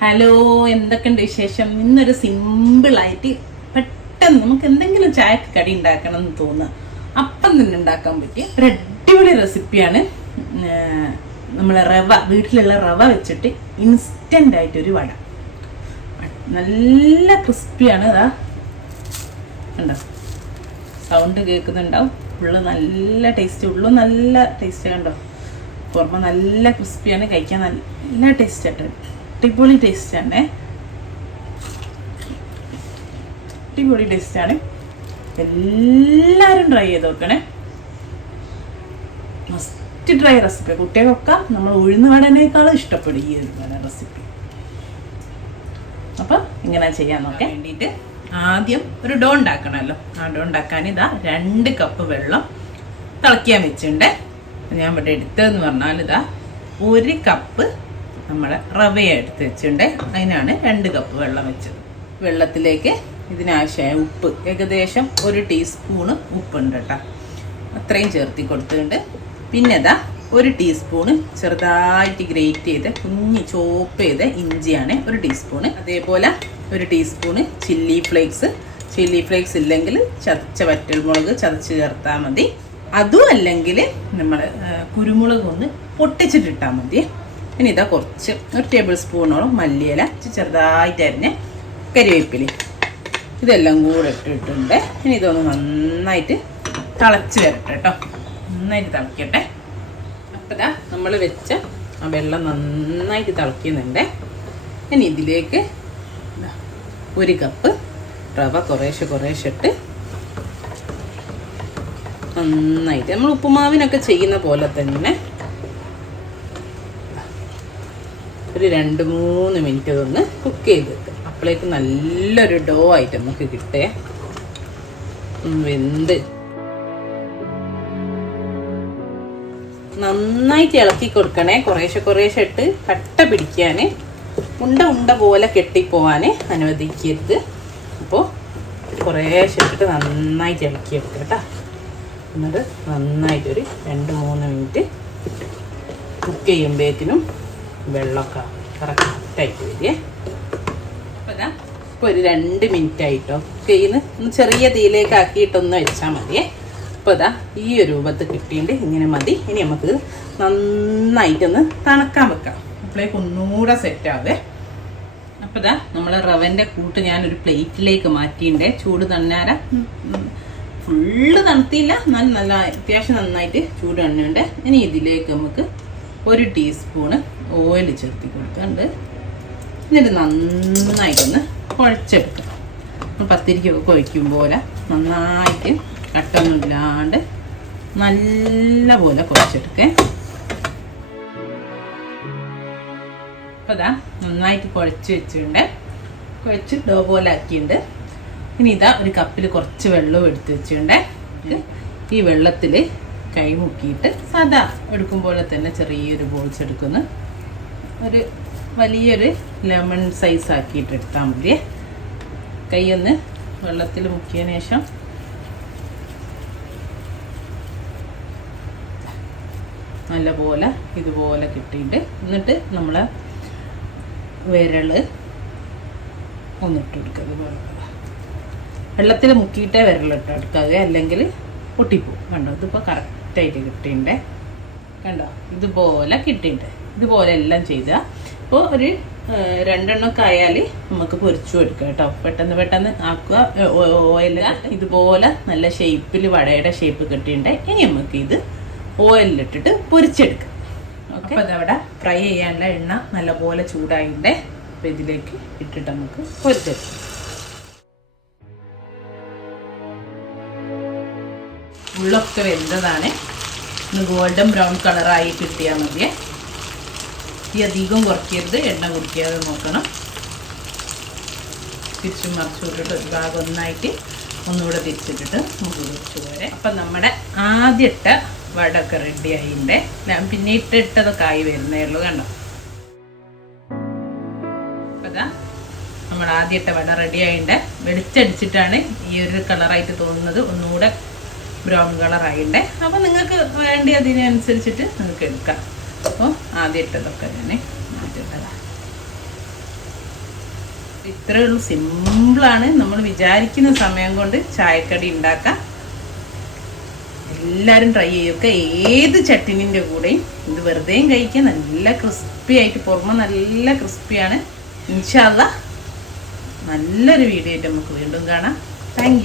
Hello എന്തൊക്കെയുണ്ട് വിശേഷം? ഇന്നൊരു സിമ്പിളായിട്ട് പെട്ടെന്ന് നമുക്ക് എന്തെങ്കിലും ചായക്ക് കടി ഉണ്ടാക്കണം എന്ന് തോന്നുക. അപ്പം തന്നെ ഉണ്ടാക്കാൻ പറ്റിയ ഒരു അടിപൊളി റെസിപ്പിയാണ് നമ്മളെ റവ വീട്ടിലുള്ള റവ വെച്ചിട്ട് ഇൻസ്റ്റന്റ് ആയിട്ടൊരു വട. നല്ല ക്രിസ്പിയാണ് ഇതാ ഉണ്ടോ സൗണ്ട് കേൾക്കുന്നുണ്ടാവും. ഉള്ളു നല്ല ടേസ്റ്റ് ഉള്ളു നല്ല ടേസ്റ്റ് കണ്ടോ? പുറമെ നല്ല ക്രിസ്പിയാണ് കഴിക്കാൻ നല്ല ടേസ്റ്റ് ആയിട്ട്. അടിപൊളി ടേസ്റ്റ് ആണ്. അടിപൊളി ആണ്. എല്ലാവരും ട്രൈ ചെയ്ത് നോക്കണേ. മസ്റ്റ് ട്രൈ റെസിപ്പി കുട്ടികൾക്കൊക്കെ നമ്മൾ ഉഴുന്ന് വടനേക്കാളും ഇഷ്ടപ്പെടും ഈ റെസിപ്പി അപ്പം ഇങ്ങനെ ചെയ്യാൻ നോക്കാൻ വേണ്ടിയിട്ട് ആദ്യം ഒരു ഡോ ഉണ്ടാക്കണമല്ലോ. ആ ഡോ ഉണ്ടാക്കാൻ ഇതാ രണ്ട് കപ്പ് വെള്ളം തിളയ്ക്കാൻ വെച്ചിട്ടുണ്ട്. ഞാൻ ഇവിടെ എടുത്തതെന്ന് പറഞ്ഞാൽ ഇതാ ഒരു കപ്പ് നമ്മൾ റവ എടുത്ത് വെച്ചിട്ടുണ്ട്. അതിനാണ് രണ്ട് കപ്പ് വെള്ളം വെച്ചത്. വെള്ളത്തിലേക്ക് ഇതിനാവശ്യമായ ഉപ്പ്. ഏകദേശം ഒരു ടീസ്പൂണ് ഉപ്പുണ്ട് കേട്ടോ. അത്രയും ചേർത്തി കൊടുത്തിട്ടുണ്ട്. പിന്നെ ഇതാ ഒരു ടീസ്പൂണ് ചെറുതായിട്ട് ഗ്രേറ്റ് ചെയ്ത് കുഞ്ഞ് ചോപ്പ് ചെയ്ത് ഇഞ്ചിയാണ് ഒരു ടീസ്പൂണ്. അതേപോലെ ഒരു teaspoon chilli flakes. Chilli flakes ഇല്ലെങ്കിൽ ചതച്ച വറ്റൽമുളക് ചതച്ച് ചേർത്താൽ മതി. അതും അല്ലെങ്കിൽ നമ്മൾ കുരുമുളക് ഒന്ന് പൊട്ടിച്ചിട്ടിട്ടാൽ മതി. ഇനി ഇതാ കുറച്ച് ഒരു ടേബിൾ സ്പൂണോളം മല്ലിയില ചെറുതായിട്ട് അരിഞ്ഞ് കരിവേപ്പില. ഇതെല്ലാം കൂടെ ഇട്ടിട്ടുണ്ട്. ഇനി ഇതൊന്ന് നന്നായിട്ട് തിളച്ച് വരട്ടെ കേട്ടോ. നന്നായിട്ട് തിളക്കട്ടെ. അപ്പം നമ്മൾ വെച്ച ആ വെള്ളം നന്നായിട്ട് തിളക്കുന്നുണ്ട്. ഇനി ഇതിലേക്ക് ഇതാ ഒരു കപ്പ് റവ കുറേശ്ശെ കുറേശ്ശെ ഇട്ട് നന്നായിട്ട്. നമ്മൾ ഉപ്പുമാവിനൊക്കെ ചെയ്യുന്ന പോലെ തന്നെ ഒരു രണ്ട് മൂന്ന് മിനിറ്റ് ഇതൊന്ന് കുക്ക് ചെയ്ത് വെക്കുക അപ്പോഴേക്ക് നല്ലൊരു ഡോ ആയിട്ട് നമുക്ക് കിട്ടേ. വെന്ത്. നന്നായിട്ട് ഇളക്കി കൊടുക്കണേ. കുറേശ്ശെ കുറേശ്ശെ ഇട്ട് കട്ട പിടിക്കാൻ ഉണ്ട ഉണ്ട പോലെ കെട്ടിപ്പോവാൻ അനുവദിക്കരുത്. അപ്പോൾ കുറേശ്ശെ ഇട്ടിട്ട് നന്നായിട്ട് ഇളക്കി എടുക്കുക കേട്ടോ. എന്നിട്ട് നന്നായിട്ടൊരു രണ്ട് മൂന്ന് മിനിറ്റ് കുക്ക് ചെയ്യുമ്പോഴത്തേനും വെള്ളമൊക്കെ കറക്റ്റായിട്ട് വരിക അപ്പോൾ ഇപ്പോൾ ഒരു രണ്ട് മിനിറ്റ് ആയിട്ടോ. കുക്ക് ചെയ്യുന്ന ഒന്ന് ചെറിയ തീയിലേക്ക് ആക്കിയിട്ടൊന്ന് വെച്ചാൽ മതിയേ. അപ്പോൾ ഇതാ ഈ ഒരു രൂപത്തിൽ കിട്ടിയിട്ട് ഇങ്ങനെ മതി. ഇനി നമുക്ക് നന്നായിട്ടൊന്ന് തണുക്കാൻ വെക്കാം. അപ്പോഴേക്ക് ഒന്നുകൂടെ സെറ്റാവേ അപ്പോൾ ഇതാ നമ്മൾ റവന്റെ കൂട്ട് ഞാനൊരു പ്ലേറ്റിലേക്ക് മാറ്റിയിട്ടുണ്ട് ചൂട് തണ്ണാര ഫുള്ള് തണുത്തില്ല. എന്നാലും നല്ല അത്യാവശ്യം നന്നായിട്ട് ചൂട് തണ്ണുണ്ട് ഇനി ഇതിലേക്ക് നമുക്ക് ഒരു ടീസ്പൂണ് ഓയിൽ ചേർത്തി കൊടുക്കുന്നുണ്ട് എന്നിട്ട് നന്നായിട്ടൊന്ന് കുഴച്ചെടുക്കുക പത്തിരിക്കൊക്കെ കുഴയ്ക്കും പോലെ നന്നായിട്ട് കട്ടൊന്നുമില്ലാണ്ട് നല്ല പോലെ കുഴച്ചെടുക്കേ അപ്പോൾ നന്നായിട്ട് കുഴച്ച് വെച്ചിട്ടുണ്ട്. കുഴച്ച് ഡോ പോലെ ആക്കിയിട്ടുണ്ട്. ഇനി ഇതാ ഒരു കപ്പിൽ കുറച്ച് വെള്ളവും എടുത്ത് വെച്ചിട്ടുണ്ട്. ഈ വെള്ളത്തിൽ കൈ മുക്കിയിട്ട് സാധാ എടുക്കും പോലെ തന്നെ ചെറിയൊരു ബോൾസ് എടുക്കുന്നു. ഒരു വലിയൊരു ലെമൺ സൈസ് ആക്കിയിട്ട് എടുത്താൽ മതി. കൈയൊന്ന് വെള്ളത്തിൽ മുക്കിയതിന് ശേഷം നല്ലപോലെ ഇതുപോലെ കിട്ടിയിട്ട് എന്നിട്ട് നമ്മൾ വിരൽ ഒന്നിട്ട് കൊടുക്കുക ഇതുപോലെ. വെള്ളത്തിൽ മുക്കിയിട്ടേ വിരലിട്ട് എടുക്കുക. അല്ലെങ്കിൽ പൊട്ടിപ്പോവും. കണ്ടോ? ഇതിപ്പോൾ കറക്റ്റായിട്ട് കിട്ടിയിട്ടുണ്ട്. കണ്ടോ? ഇതുപോലെ കിട്ടിയിട്ടുണ്ട്. ഇതുപോലെ എല്ലാം ചെയ്ത. അപ്പോൾ ഒരു രണ്ടെണ്ണമൊക്കെ ആയാൽ നമുക്ക് പൊരിച്ചു കൊടുക്കുക കേട്ടോ. പെട്ടെന്ന് പെട്ടെന്ന് ആക്കുക. ഓയിൽ ഇതുപോലെ നല്ല ഷേപ്പിൽ വടയുടെ ഷേപ്പ് കിട്ടിയിട്ടുണ്ട്. ഇനി നമുക്ക് ഇത് ഓയിലിട്ടിട്ട് പൊരിച്ചെടുക്കാം. ഓക്കെ അപ്പോൾ അതവിടെ ഫ്രൈ ചെയ്യാനുള്ള എണ്ണ നല്ലപോലെ ചൂടായിട്ടുണ്ട്. അപ്പോൾ ഇതിലേക്ക് ഇട്ടിട്ട് നമുക്ക് പൊരിച്ചെടുക്കാം. ഉള്ളൊക്കെ വെന്തതാണ്. ഗോൾഡൻ ബ്രൗൺ കളറായി കിട്ടിയാൽ മതിയേ. അധികം കുറയ്ക്കരുത് എണ്ണ കുടിക്കാതെ നോക്കണം. തിരിച്ചും മറിച്ചു വിട്ടിട്ട് ഒരു ഭാഗം ഒന്നായിട്ട് ഒന്നുകൂടെ തിരിച്ചിട്ടിട്ട് നമുക്ക് കുറിച്ച് പോരെ. അപ്പം നമ്മുടെ ആദ്യത്തെ റെഡി ആയിന്റെ ഞാൻ പിന്നെ ഇട്ടിട്ടതൊക്കെ ആയി വരുന്നേ ഉള്ളൂ കണ്ടോ? അപ്പം നമ്മൾ ആദ്യത്തെ വട റെഡി ആയിട്ടുണ്ട്. വെളിച്ചടിച്ചിട്ടാണ് ഈ ഒരു കളറായിട്ട് തോന്നുന്നത്. ഒന്നുകൂടെ ബ്രൗൺ കളറായിട്ടുണ്ട്. അപ്പം നിങ്ങൾക്ക് വേണ്ടി അതിനനുസരിച്ചിട്ട് നിങ്ങൾക്ക് എടുക്കാം. അപ്പോൾ ആദ്യം ഇട്ടതൊക്കെ ഞാൻ മാറ്റിട്ടതാണ് ഇത്രയേ ഉള്ളൂ. സിമ്പിളാണ് നമ്മൾ വിചാരിക്കുന്ന സമയം കൊണ്ട് ചായക്കടി ഉണ്ടാക്കാം. എല്ലാവരും ട്രൈ ചെയ്യുക ഏത് ചട്ടിനിന്റെ കൂടെയും ഇത് വെറുതെയും കഴിക്കാൻ നല്ല ക്രിസ്പി ആയിട്ട് പുറമെ നല്ല ക്രിസ്പിയാണ് ഇൻഷാല്ല നല്ലൊരു വീഡിയോ ആയിട്ട് നമുക്ക് വീണ്ടും കാണാം. താങ്ക്